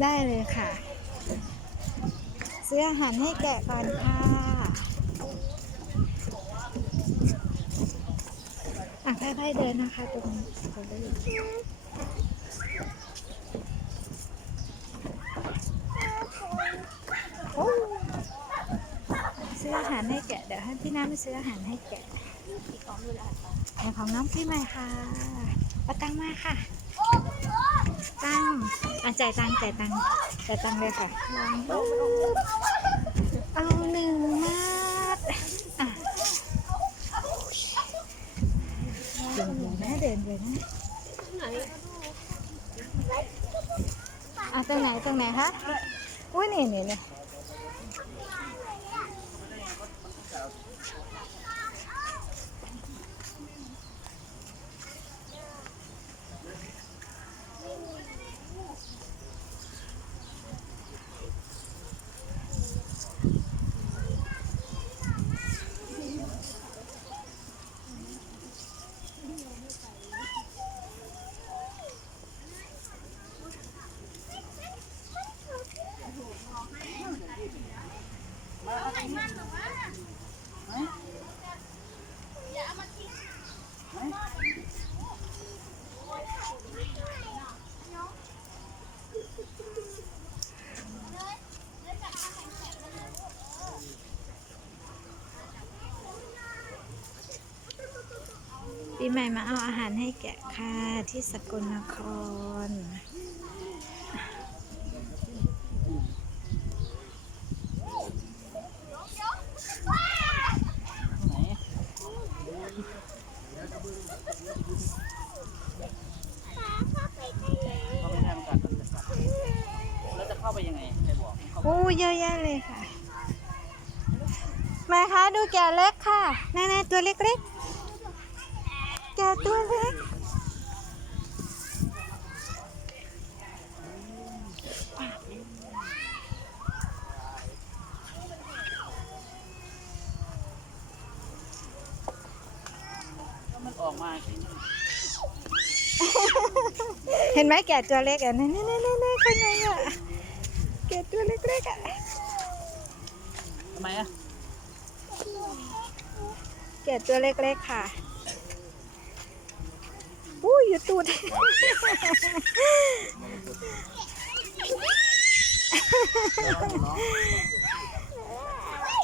ได้เลยค่ะ ซื้ออาหารให้แกะก่อนค่ะอะค่อยๆเดินนะคะตรงนี้ ซื้ออาหารให้แกะ เดี๋ยวให้พี่น้ำไปซื้ออาหารให้แกะในของน้องพี่ใหม่ค่ะเอาตังมาค่ะ ตังอะจ่ายตังจ่ายตังจ่ายตังเลยค่ะวางปุ๊บเอาหนึ่งมัดอะเดินเลยนะเดินเลยนะอะตรงไหนตรงไหนคะอุ้ยนี่นี่นี่ ปีใหม่มาเอาอาหารให้แกะค่ะที่สกลนคร ไหนเข้าไม่ได้มันกัดมันกัดแล้วจะเข้าไปยังไงใครบอกเข้าไป โอ้เยอะแยะเลยค่ะ มาคะดูแกะเล็กค่ะแน่ๆตัวเล็กๆ แกะตัวเล็กถ้ามันออกมาสิเห็นไหมแกะตัวเล็กอะนั่นนั่นนั่นนั่นข้างในอะ แกะตัวเล็กๆอะทำไมอะแกะตัวเล็กๆค่ะอู้ยอยู่ตูด